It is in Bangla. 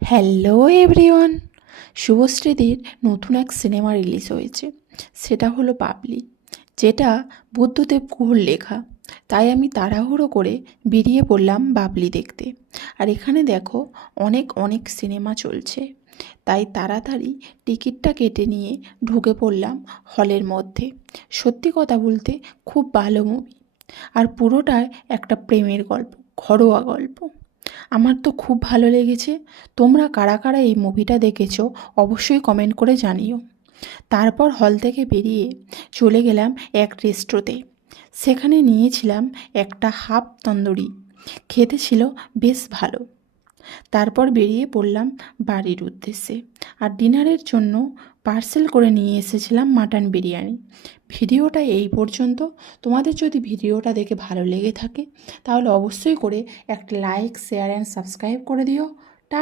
Hello everyone. শুভশ্রীদির নতুন এক সিনেমা রিলিজ হয়েছে, সেটা হলো বাবলি, যেটা বুদ্ধদেব গুহর লেখা। তাই আমি তাড়াহুড়ো করে বেরিয়ে পড়লাম বাবলি দেখতে। আর এখানে দেখো অনেক অনেক সিনেমা চলছে, তাই তাড়াতাড়ি টিকিটটা কেটে নিয়ে ঢুকে পড়লাম হলের মধ্যে। সত্যি কথা বলতে খুব ভালো মুভি, আর পুরোটাই একটা প্রেমের গল্প, ঘরোয়া গল্প। আমার তো খুব ভালো লেগেছে। তোমরা কারা কারা এই মুভিটা দেখেছো অবশ্যই কমেন্ট করে জানিও। তারপর হল থেকে বেরিয়ে চলে গেলাম এক রেস্টুরেন্টে। সেখানে নিয়েছিলাম একটা হাফ তন্দুরি, খেতে ছিল বেশ ভালো। তারপর বেরিয়ে পড়লাম বাড়ির উদ্দেশ্যে। আর ডিনারের জন্য পার্সেল করে নিয়ে এসেছিলাম মাটন বিরিয়ানি। ভিডিওটা এই পর্যন্ত। তোমাদের যদি ভিডিওটা দেখে ভালো লেগে থাকে তাহলে অবশ্যই করে একটা লাইক, শেয়ার অ্যান্ড সাবস্ক্রাইব করে দিও।